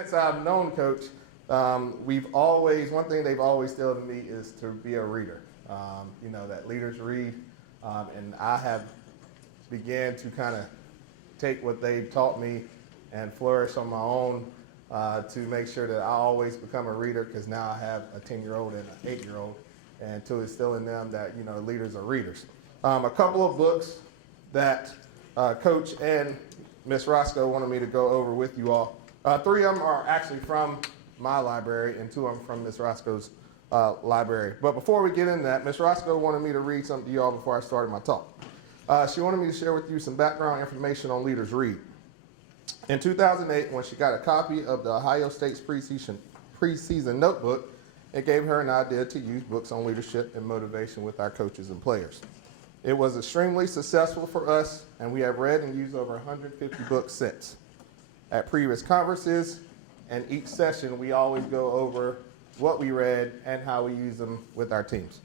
Since I've known Coach, one thing they've always told me is to be a reader. That leaders read, and I have began to kind of take what they've taught me and flourish on my own to make sure that I always become a reader, because now I have a 10-year-old and an 8-year-old, and to instill in them that, leaders are readers. A couple of books that Coach and Miss Roscoe wanted me to go over with you all. 3 of them are actually from my library, and 2 of them from Miss Roscoe's library. But before we get into that, Miss Roscoe wanted me to read something to you all before I started my talk. She wanted me to share with you some background information on Leaders Read. In 2008, when she got a copy of the Ohio State's preseason notebook, it gave her an idea to use books on leadership and motivation with our coaches and players. It was extremely successful for us, and we have read and used over 150 books since. At previous conferences and each session, we always go over what we read and how we use them with our teams.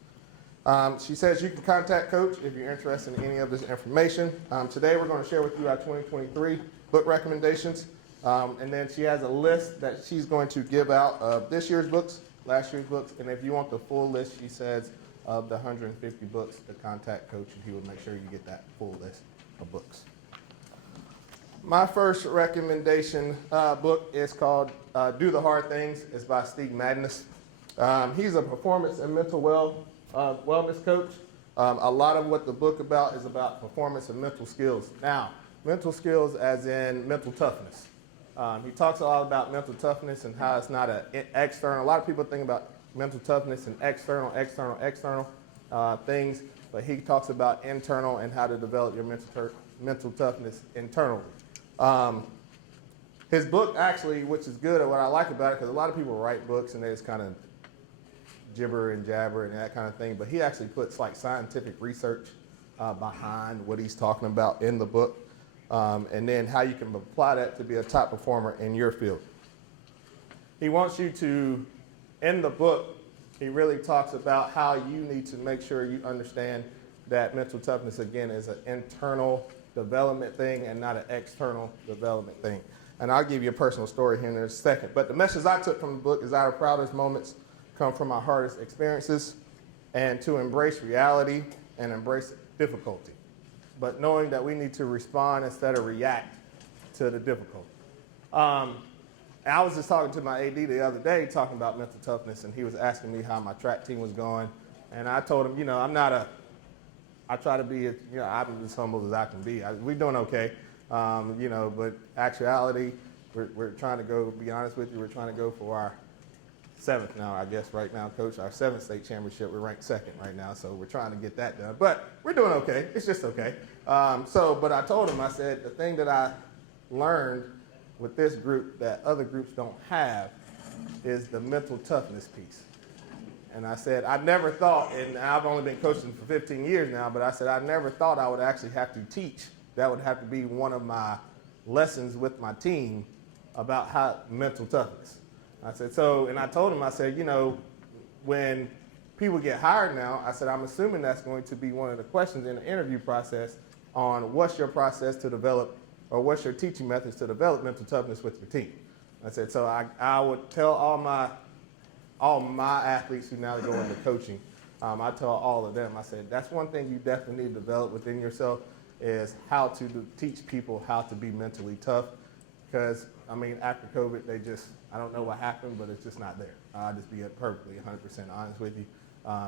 She says you can contact Coach if you're interested in any of this information. Today we're going to share with you our 2023 book recommendations, and then she has a list that she's going to give out of this year's books, last year's books, and if you want the full list, she says, of the 150 books, to contact Coach, and he will make sure you get that full list of books. My first recommendation book is called Do the Hard Things. It's by Steve Magnus. He's a performance and mental wellness coach. A lot of what the book about is about performance and mental skills. Now, mental skills as in mental toughness. He talks a lot about mental toughness and how it's not an external. A lot of people think about mental toughness and external things, but he talks about internal and how to develop your mental toughness internally. His book actually, which is good, and what I like about it, because a lot of people write books and they just kind of gibber and jabber and that kind of thing, but he actually puts like scientific research behind what he's talking about in the book, and then how you can apply that to be a top performer in your field. He wants you to, in the book, he really talks about how you need to make sure you understand that mental toughness, again, is an internal development thing and not an external development thing. And I'll give you a personal story here in a second. But the message I took from the book is our proudest moments come from our hardest experiences, and to embrace reality and embrace difficulty, but knowing that we need to respond instead of react to the difficulty. I was just talking to my AD the other day, talking about mental toughness, and he was asking me how my track team was going. And I told him, I try to be, I'm as humble as I can be. We're doing okay, but actuality, we're trying to go, be honest with you, we're trying to go for our 7th now, I guess, right now, Coach, our 7th state championship. We're ranked 2nd right now, so we're trying to get that done. But we're doing okay. It's just okay. But I told him, I said, the thing that I learned with this group that other groups don't have is the mental toughness piece. And I said, I never thought, and I've only been coaching for 15 years now, but I said, I never thought I would actually have to teach. That would have to be one of my lessons with my team about how mental toughness. I said, and I told him, I said, when people get hired now, I said, I'm assuming that's going to be one of the questions in the interview process on what's your process to develop, or what's your teaching methods to develop mental toughness with your team. I said, so I would tell all my athletes who now go into coaching, I tell all of them, I said, that's one thing you definitely need to develop within yourself, is how to teach people how to be mentally tough. Because, after COVID, I don't know what happened, but it's just not there. I'll just be perfectly 100% honest with you.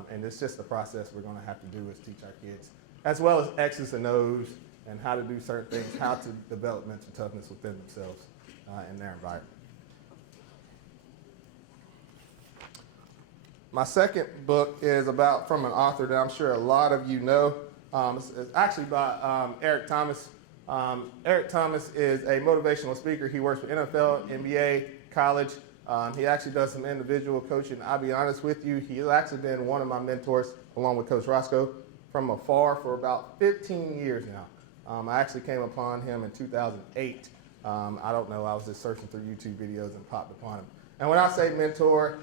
And it's just the process we're going to have to do, is teach our kids, as well as X's and O's, and how to do certain things, how to develop mental toughness within themselves and their environment. My second book is from an author that I'm sure a lot of you know. It's actually by Eric Thomas. Eric Thomas is a motivational speaker. He works for NFL, NBA, college. He actually does some individual coaching. I'll be honest with you, he's actually been one of my mentors, along with Coach Roscoe, from afar for about 15 years now. I actually came upon him in 2008. I don't know, I was just searching through YouTube videos and popped upon him. And when I say mentor,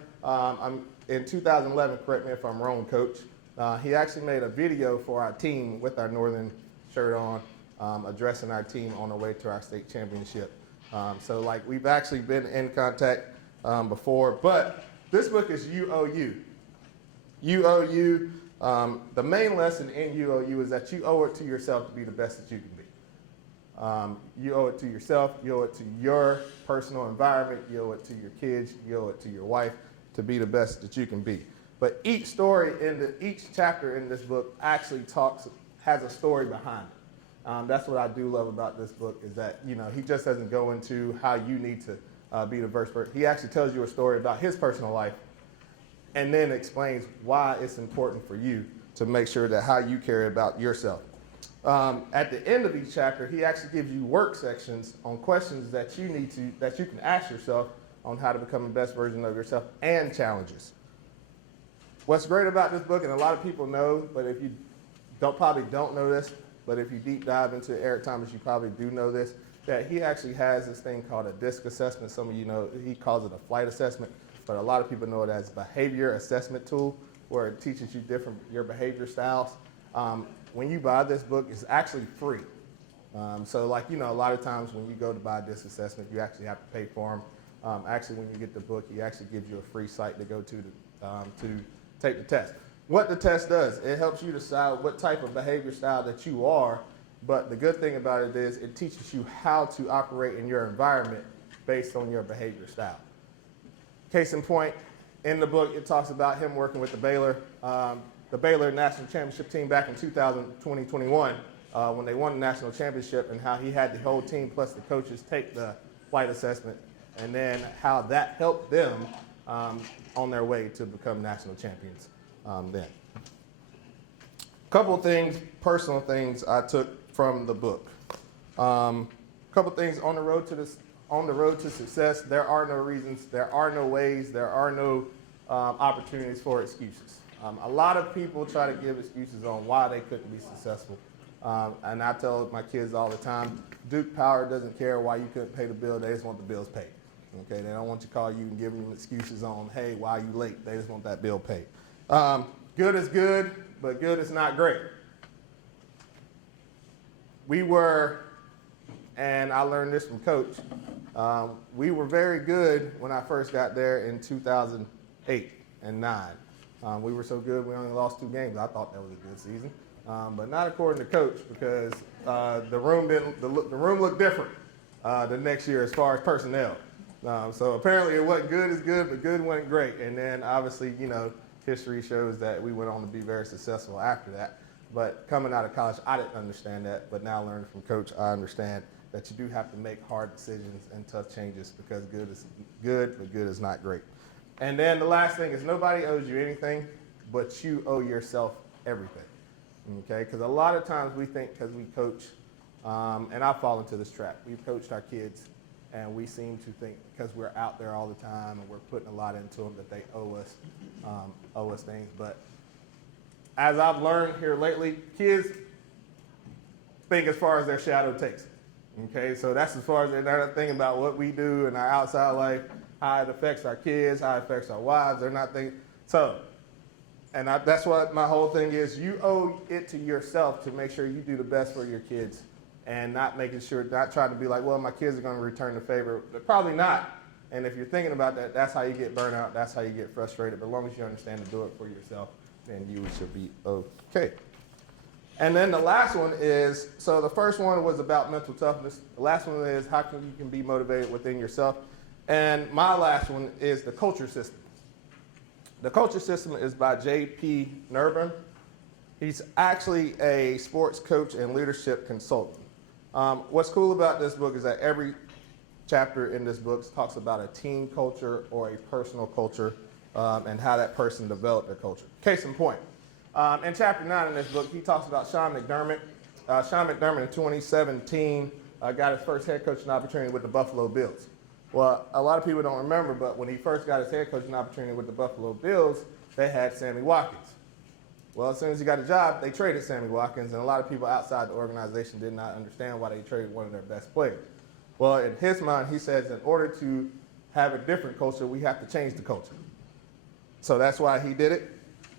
in 2011, correct me if I'm wrong, Coach, he actually made a video for our team with our Northern shirt on, addressing our team on the way to our state championship So like we've actually been in contact before, but this book is UOU. UOU, the main lesson in UOU is that you owe it to yourself to be the best that you can be. You owe it to yourself, you owe it to your personal environment, you owe it to your kids, you owe it to your wife to be the best that you can be. But each story each chapter in this book actually has a story behind it. That's what I do love about this book is that, he just doesn't go into how you need to be the best person. He actually tells you a story about his personal life and then explains why it's important for you to make sure that how you care about yourself. At the end of each chapter, he actually gives you work sections on questions that you can ask yourself on how to become the best version of yourself and challenges. What's great about this book, and a lot of people know, but if you probably don't know this, but if you deep dive into Eric Thomas, you probably do know this, that he actually has this thing called a DISC assessment. Some of you know, he calls it a flight assessment, but a lot of people know it as behavior assessment tool, where it teaches you your behavior styles. When you buy this book, it's actually free. So like, a lot of times when you go to buy a DISC assessment, you actually have to pay for them. Actually, when you get the book, he actually gives you a free site to go to take the test. What the test does, it helps you decide what type of behavior style that you are, but the good thing about it is it teaches you how to operate in your environment based on your behavior style. Case in point, in the book, it talks about him working with the Baylor National Championship team back in 2021 when they won the national championship, and how he had the whole team plus the coaches take the flight assessment, and then how that helped them on their way to become national champions then. Couple things, personal things I took from the book. Couple things on the road to success. There are no reasons, there are no ways, there are no opportunities for excuses. A lot of people try to give excuses on why they couldn't be successful. And I tell my kids all the time, Duke Power doesn't care why you couldn't pay the bill, they just want the bills paid. Okay, they don't want you to call you and give them excuses on, hey, why are you late? They just want that bill paid. Good is good, but good is not great. We were, and I learned this from Coach, we were very good when I first got there in 2008 and 9. We were so good we only lost 2 games. I thought that was a good season, but not according to Coach, because the room looked different the next year as far as personnel. So apparently it wasn't good is good, but good wasn't great. And then obviously, history shows that we went on to be very successful after that. But coming out of college, I didn't understand that. But now learning from Coach, I understand that you do have to make hard decisions and tough changes, because good is good, but good is not great. And then the last thing is nobody owes you anything, but you owe yourself everything. Okay? Because a lot of times we think because we coach, and I fall into this trap, we've coached our kids, and we seem to think because we're out there all the time and we're putting a lot into them that they owe us things. But as I've learned here lately, kids think as far as their shadow takes them. Okay, so that's as far as they're not thinking about what we do in our outside life, how it affects our kids, how it affects our wives. They're not thinking. So, and that's what my whole thing is. You owe it to yourself to make sure you do the best for your kids. And not trying to be like, well, my kids are going to return the favor. But probably not. And if you're thinking about that, that's how you get burnt out. That's how you get frustrated. But as long as you understand to do it for yourself, then you should be okay. And then the last one is, so the first one was about mental toughness. The last one is how you can be motivated within yourself. And my last one is the culture system. The culture system is by J.P. Nerban. He's actually a sports coach and leadership consultant. What's cool about this book is that every chapter in this book talks about a team culture or a personal culture and how that person developed their culture. Case in point, in chapter 9 in this book, he talks about Sean McDermott. Sean McDermott in 2017 got his first head coaching opportunity with the Buffalo Bills. Well, a lot of people don't remember, but when he first got his head coaching opportunity with the Buffalo Bills, they had Sammy Watkins. Well, as soon as he got a job, they traded Sammy Watkins, and a lot of people outside the organization did not understand why they traded one of their best players. Well, in his mind, he says in order to have a different culture, we have to change the culture. So that's why he did it.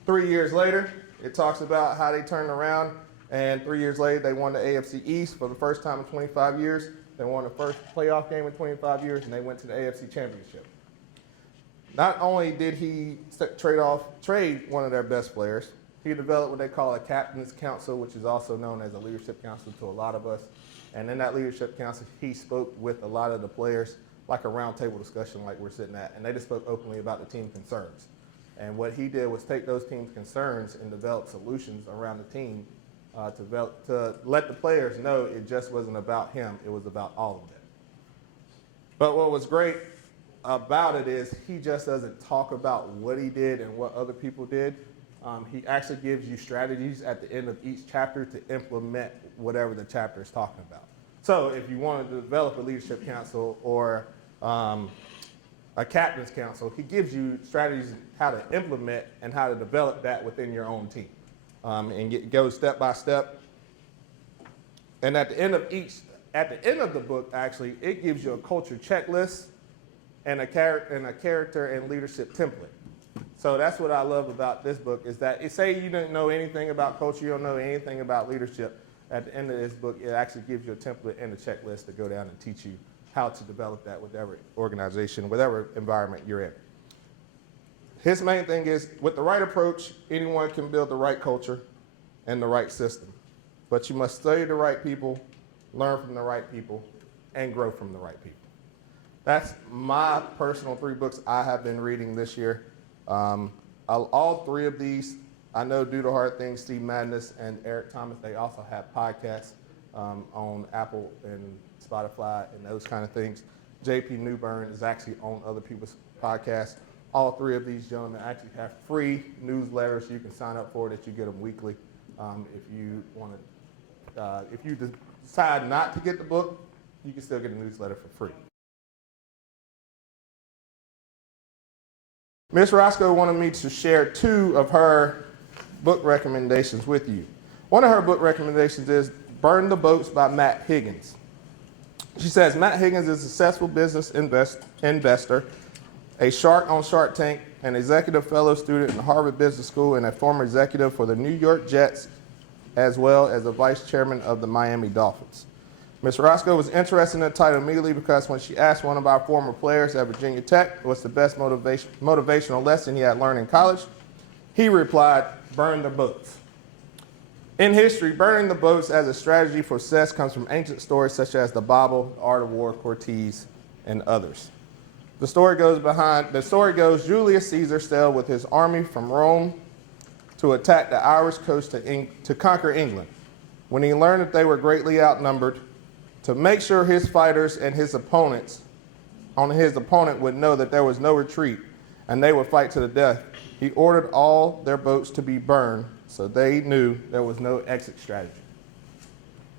3 years later, it talks about how they turned around, and 3 years later, they won the AFC East for the first time in 25 years. They won the first playoff game in 25 years, and they went to the AFC Championship. Not only did he trade one of their best players, he developed what they call a captain's council, which is also known as a leadership council to a lot of us. And in that leadership council, he spoke with a lot of the players, like a roundtable discussion like we're sitting at, and they just spoke openly about the team concerns. And what he did was take those team's concerns and develop solutions around the team to let the players know it just wasn't about him, it was about all of them. But what was great about it is he just doesn't talk about what he did and what other people did. He actually gives you strategies at the end of each chapter to implement whatever the chapter is talking about. So if you want to develop a leadership council or a captain's council, he gives you strategies how to implement and how to develop that within your own team. And goes step by step. And at the end of the book, actually, it gives you a culture checklist and a character and leadership template. So that's what I love about this book is that say you didn't know anything about culture, you don't know anything about leadership. At the end of this book, it actually gives you a template and a checklist to go down and teach you how to develop that with whatever organization, whatever environment you're in. His main thing is, with the right approach, anyone can build the right culture and the right system. But you must study the right people, learn from the right people, and grow from the right people. That's my personal 3 books I have been reading this year. All 3 of these, I know Do the Hard Thing, Steve Madness, and Eric Thomas, they also have podcasts on Apple and Spotify and those kind of things. JP Newbern is actually on other people's podcasts. All 3 of these gentlemen actually have free newsletters you can sign up for that you get them weekly. If you want to, if you decide not to get the book, you can still get a newsletter for free. Ms. Roscoe wanted me to share 2 of her book recommendations with you. One of her book recommendations is Burn the Boats by Matt Higgins. She says, Matt Higgins is a successful business investor, a shark on Shark Tank, an executive fellow student in Harvard Business School, and a former executive for the New York Jets, as well as a vice chairman of the Miami Dolphins. Ms. Roscoe was interested in the title immediately because when she asked one of our former players at Virginia Tech what's the best motivational lesson he had learned in college, he replied, burn the boats. In history, burning the boats as a strategy for success comes from ancient stories such as the Bible, the Art of War, Cortez, and others. The story goes Julius Caesar sailed with his army from Rome to attack the Irish coast to conquer England. When he learned that they were greatly outnumbered, to make sure his fighters and his opponent would know that there was no retreat and they would fight to the death, he ordered all their boats to be burned so they knew there was no exit strategy.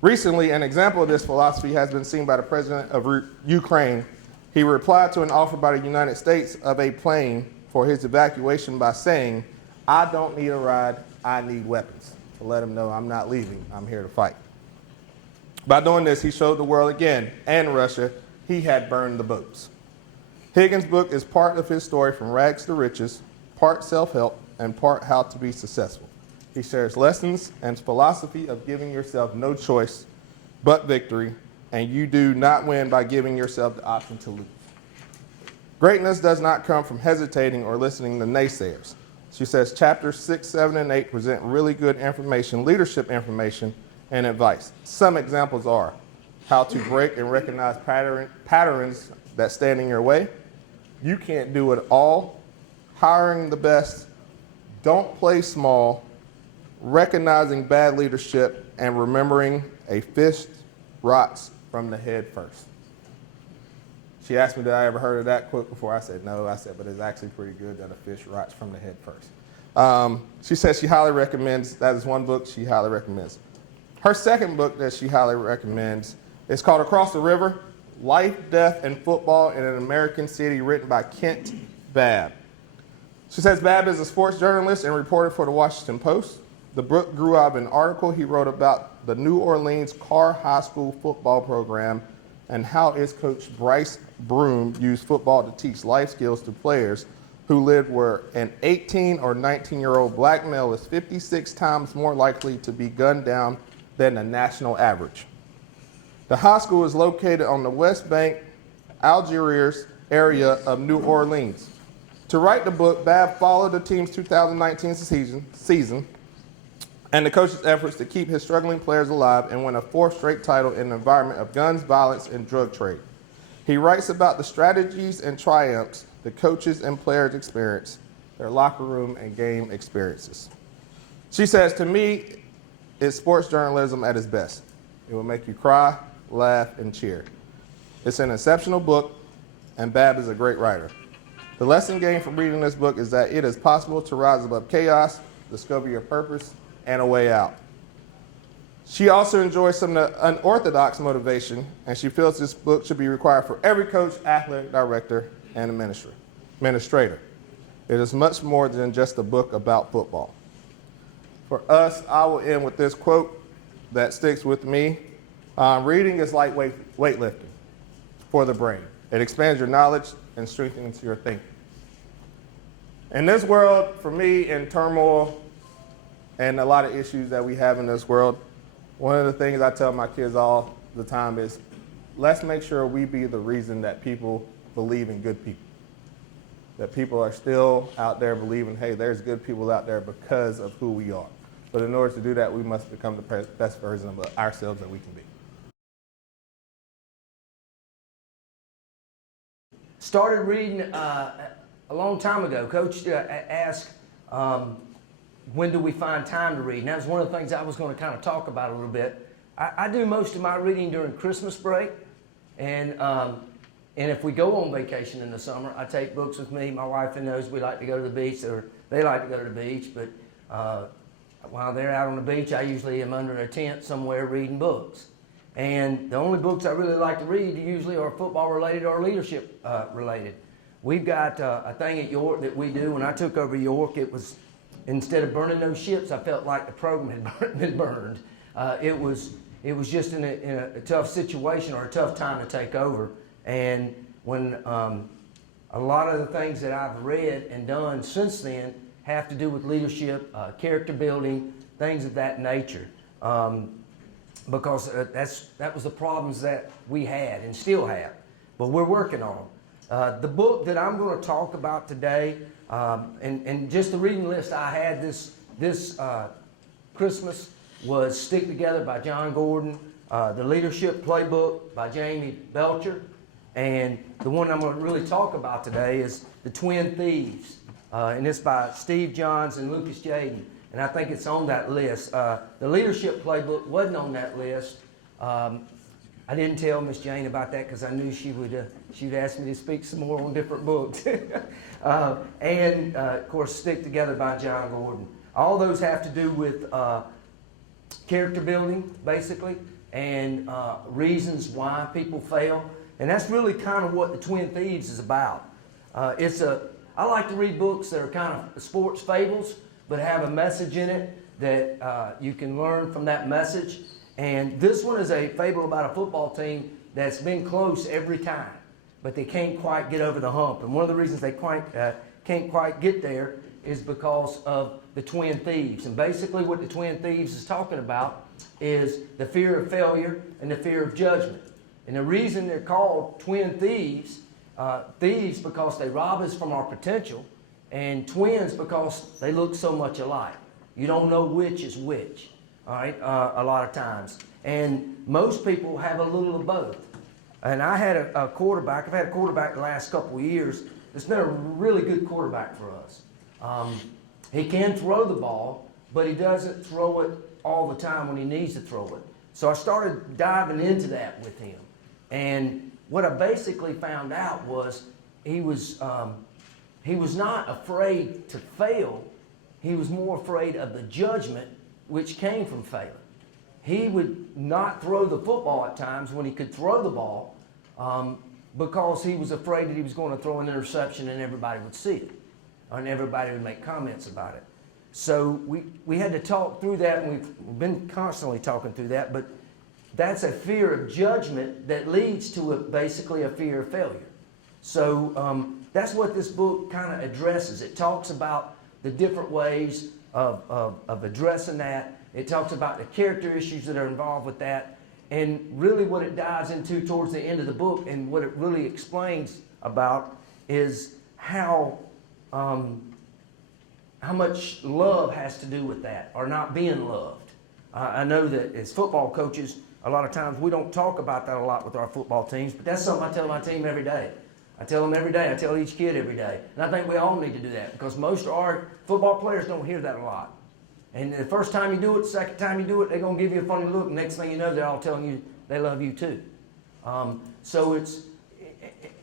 Recently, an example of this philosophy has been seen by the president of Ukraine. He replied to an offer by the United States of a plane for his evacuation by saying, I don't need a ride, I need weapons. To let him know I'm not leaving, I'm here to fight. By doing this, he showed the world again, and Russia, he had burned the boats. Higgins' book is part of his story from rags to riches, part self-help, and part how to be successful. He shares lessons and philosophy of giving yourself no choice but victory, and you do not win by giving yourself the option to lose. Greatness does not come from hesitating or listening to naysayers. She says chapters 6, 7, and 8 present really good information, leadership information, and advice. Some examples are how to break and recognize patterns that stand in your way. You can't do it all. Hiring the best. Don't play small. Recognizing bad leadership and remembering a fish rots from the head first. She asked me, did I ever heard of that quote before? I said, no. I said, but it's actually pretty good that a fish rots from the head first. She says she highly recommends, that is one book she highly recommends. Her second book that she highly recommends is called Across the River, Life, Death, and Football in an American City, written by Kent Babb. She says Babb is a sports journalist and reporter for the Washington Post. The book grew out of an article he wrote about the New Orleans Carr High School football program and how its coach Bryce Broom used football to teach life skills to players who lived where an 18 or 19-year-old black male is 56 times more likely to be gunned down than the national average. The high school is located on the West Bank, Algiers area of New Orleans. To write the book, Bab followed the team's 2019 season and the coach's efforts to keep his struggling players alive and win a fourth straight title in an environment of guns, violence, and drug trade. He writes about the strategies and triumphs the coaches and players experience, their locker room and game experiences. She says, to me, it's sports journalism at its best. It will make you cry, laugh, and cheer. It's an exceptional book, and Bab is a great writer. The lesson gained from reading this book is that it is possible to rise above chaos, discover your purpose, and a way out. She also enjoys some of the unorthodox motivation, and she feels this book should be required for every coach, athletic director, and administrator. It is much more than just a book about football. For us, I will end with this quote that sticks with me. Reading is like weightlifting for the brain. It expands your knowledge and strengthens your thinking. In this world, for me, in turmoil and a lot of issues that we have in this world, one of the things I tell my kids all the time is, let's make sure we be the reason that people believe in good people. That people are still out there believing, hey, there's good people out there because of who we are. But in order to do that, we must become the best version of ourselves that we can be. Started reading a long time ago. Coach asked, when do we find time to read? And that was one of the things I was going to kind of talk about a little bit. I do most of my reading during Christmas break. And if we go on vacation in the summer, I take books with me. My wife knows we like to go to the beach, or they like to go to the beach. But while they're out on the beach, I usually am under a tent somewhere reading books. And the only books I really like to read usually are football related or leadership related. We've got a thing at York that we do. When I took over York, it was, instead of burning those ships, I felt like the program had been burned. It was just in a tough situation or a tough time to take over. And when a lot of the things that I've read and done since then have to do with leadership, character building, things of that nature. Because that was the problems that we had and still have, but we're working on them. The book that I'm going to talk about today, and just the reading list I had this Christmas was Stick Together by John Gordon, The Leadership Playbook by Jamie Belcher, and the one I'm going to really talk about today is The Twin Thieves, and it's by Steve Johns and Lucas Jaden. And I think it's on that list. The Leadership Playbook wasn't on that list. I didn't tell Miss Jane about that because I knew she'd ask me to speak some more on different books. And of course, Stick Together by John Gordon. All those have to do with character building, basically, and reasons why people fail. And that's really kind of what The Twin Thieves is about. I like to read books that are kind of sports fables, but have a message in it that you can learn from that message. And this one is a fable about a football team that's been close every time, but they can't quite get over the hump. And one of the reasons they can't quite get there is because of the twin thieves. And basically what the twin thieves is talking about is the fear of failure and the fear of judgment. And the reason they're called twin thieves, thieves because they rob us from our potential, and twins because they look so much alike. You don't know which is which, all right, a lot of times. And most people have a little of both. And I had a quarterback, I've had a quarterback the last couple of years that's been a really good quarterback for us. He can throw the ball, but he doesn't throw it all the time when he needs to throw it. So I started diving into that with him. And what I basically found out was he was not afraid to fail. He was more afraid of the judgment which came from failing. He would not throw the football at times when he could throw the ball because he was afraid that he was going to throw an interception and everybody would see it, and everybody would make comments about it. So we had to talk through that, and we've been constantly talking through that, but that's a fear of judgment that leads to basically a fear of failure. So that's what this book kind of addresses. It talks about the different ways of addressing that. It talks about the character issues that are involved with that. And really what it dives into towards the end of the book and what it really explains about is how much love has to do with that, or not being loved. I know that as football coaches, a lot of times we don't talk about that a lot with our football teams, but that's something I tell my team every day. I tell them every day. I tell each kid every day. And I think we all need to do that because most of our football players don't hear that a lot. And the first time you do it, the second time you do it, they're going to give you a funny look. Next thing you know, they're all telling you they love you too. So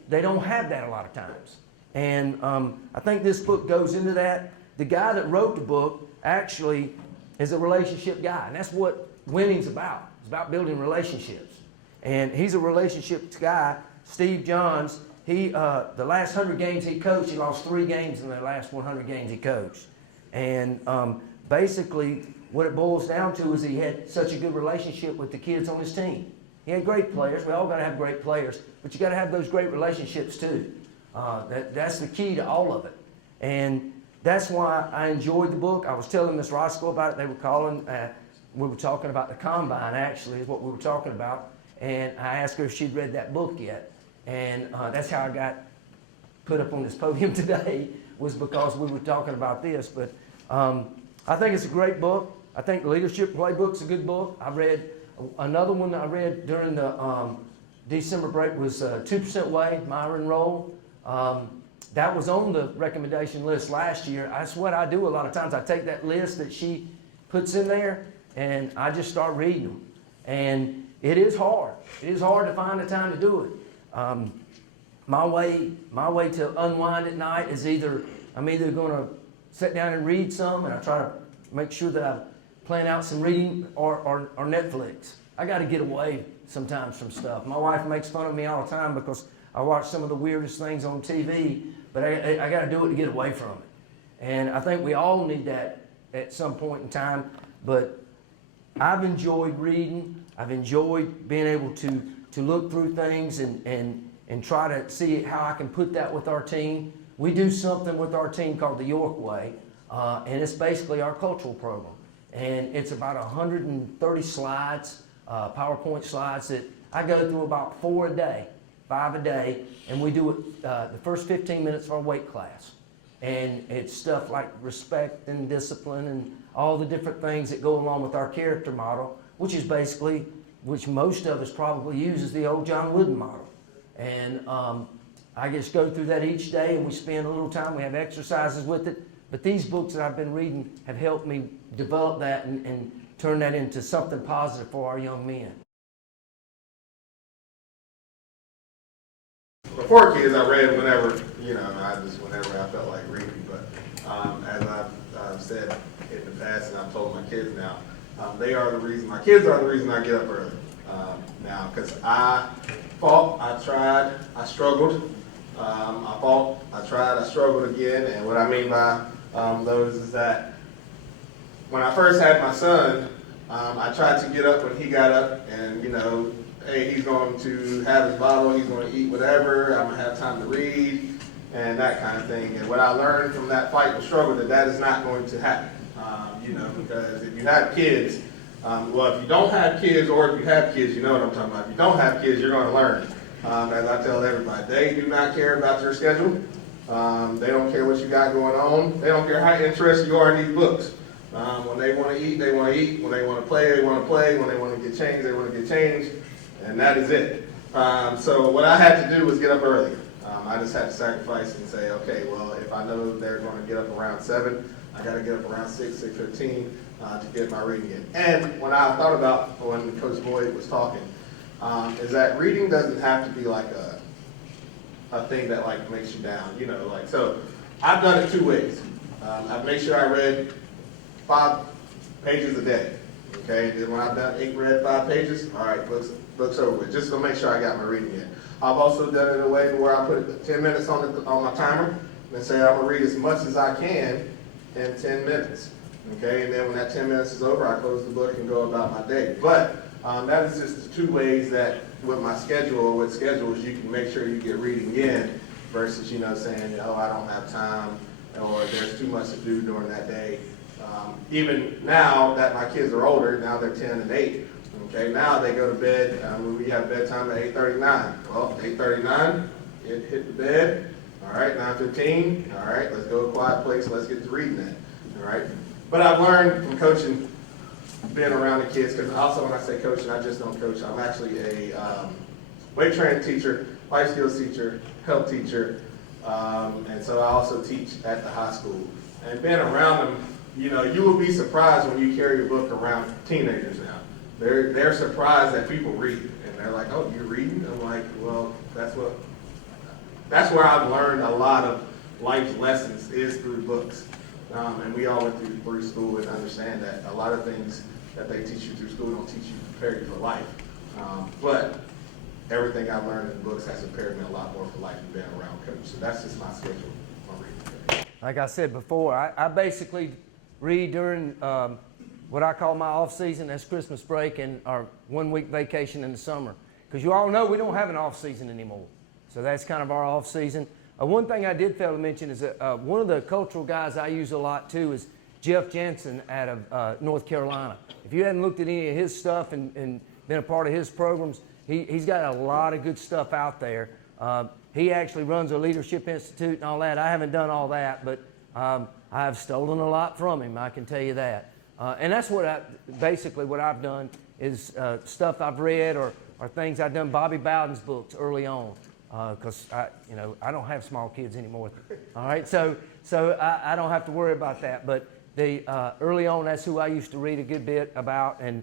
they don't have that a lot of times. And I think this book goes into that. The guy that wrote the book actually is a relationship guy. And that's what winning's about. It's about building relationships. And he's a relationships guy. Steve Johns, the last 100 games he coached, he lost 3 games in the last 100 games he coached. And basically, what it boils down to is he had such a good relationship with the kids on his team. He had great players. We all got to have great players, but you got to have those great relationships too. That's the key to all of it. And that's why I enjoyed the book. I was telling Miss Roscoe about it. They were calling. We were talking about the combine, actually, is what we were talking about. And I asked her if she'd read that book yet. And that's how I got put up on this podium today, was because we were talking about this. But I think it's a great book. I think the Leadership Playbook's a good book. I read another one that I read during the December break was 2% Way, Myron Roll. That was on the recommendation list last year. That's what I do a lot of times. I take that list that she puts in there and I just start reading them. And it is hard. It is hard to find the time to do it. My way to unwind at night is I'm either going to sit down and read some, and I try to make sure that I plan out some reading, or Netflix. I got to get away sometimes from stuff. My wife makes fun of me all the time because I watch some of the weirdest things on TV, but I got to do it to get away from it. And I think we all need that at some point in time. But I've enjoyed reading. I've enjoyed being able to look through things and try to see how I can put that with our team. We do something with our team called the York Way, and it's basically our cultural program. And it's about 130 slides, PowerPoint slides that I go through about 4 a day, 5 a day, and we do it the first 15 minutes of our weight class. And it's stuff like respect and discipline and all the different things that go along with our character model, which is basically, which most of us probably use, is the old John Wooden model. And I just go through that each day, and we spend a little time. We have exercises with it. But these books that I've been reading have helped me develop that and turn that into something positive for our young men. Before kids, I read whenever I felt like reading. But as I've said in the past, and I've told my kids now, my kids are the reason I get up early now, because I fought, I tried, I struggled. I fought, I tried, I struggled again. And what I mean by those is that when I first had my son, I tried to get up when he got up, and hey, he's going to have his bottle, he's going to eat whatever, I'm going to have time to read, and that kind of thing. And what I learned from that fight and struggle, that is not going to happen. Because if you have kids, if you don't have kids, or if you have kids, you know what I'm talking about. If you don't have kids, you're going to learn. As I tell everybody, they do not care about your schedule. They don't care what you got going on. They don't care how interested you are in these books. When they want to eat, they want to eat. When they want to play, they want to play. When they want to get changed, they want to get changed. And that is it. So what I had to do was get up early. I just had to sacrifice and say, okay, well, if I know they're going to get up around 7, I got to get up around 6:15 to get my reading in. And when I thought about when Coach Boyd was talking, is that reading doesn't have to be like a thing that like makes you down, So I've done it 2 ways. I've made sure I read 5 pages a day. Okay, then when I've read 5 pages, all right, books over with, just to make sure I got my reading in. I've also done it in a way where I put 10 minutes on my timer and say I'm gonna read as much as I can in 10 minutes. Okay, and then when that 10 minutes is over, I close the book and go about my day. But that is just the 2 ways that with my schedule or with schedules, you can make sure you get reading in versus, saying, oh, I don't have time, or there's too much to do during that day. Even now that my kids are older, now they're 10 and 8, Okay, now they go to bed, we have bedtime at 8:39. Well, 8:39, hit the bed. All right, 9:15, all right, let's go to a quiet place, let's get to reading that. All right, but I've learned from coaching, being around the kids, because also when I say coaching, I just don't coach. I'm actually a weight training teacher, life skills teacher, health teacher, and so I also teach at the high school. And being around them, you know, you will be surprised when you carry your book around teenagers now. They're surprised that people read, and they're like, "Oh, you're reading?" I'm like, "Well, that's where I've learned a lot of life lessons is through books." And we all went through school and understand that a lot of things that they teach you through school don't teach you, prepare you for life. But everything I've learned in books has prepared me a lot more for life than being around coach. So that's just my schedule on reading. Like I said before, I basically read during what I call my off season. That's Christmas break and our 1 week vacation in the summer. Because you all know we don't have an off season anymore. So that's kind of our off season. One thing I did fail to mention is that one of the cultural guys I use a lot too is Jeff Jensen out of North Carolina. If you hadn't looked at any of his stuff and been a part of his programs, he's got a lot of good stuff out there. He actually runs a leadership institute and all that. I haven't done all that, but I've stolen a lot from him, I can tell you that. And that's basically what I've done is stuff I've read or things I've done. Bobby Bowden's books early on, because I don't have small kids anymore. All right, so I don't have to worry about that. But early on, that's who I used to read a good bit about, and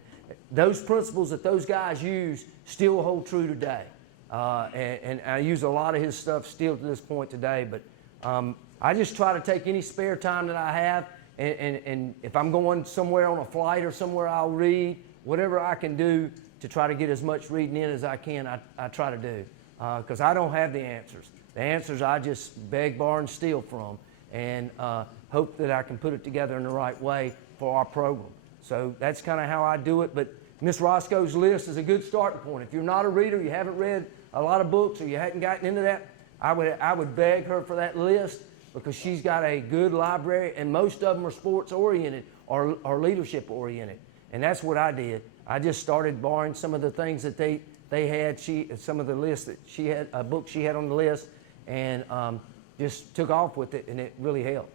those principles that those guys use still hold true today. And I use a lot of his stuff still to this point today. But I just try to take any spare time that I have, and if I'm going somewhere on a flight or somewhere, I'll read whatever I can do to try to get as much reading in as I can. I try to do, because I don't have the answers. The answers I just beg, borrow, and steal from, and hope that I can put it together in the right way for our program. So that's kind of how I do it. But Miss Roscoe's list is a good starting point. If you're not a reader, you haven't read a lot of books, or you hadn't gotten into that, I would beg her for that list, because she's got a good library, and most of them are sports oriented or leadership oriented. And that's what I did. I just started borrowing some of the things that they had. Some of the lists that she had, a book she had on the list, and just took off with it, and it really helped.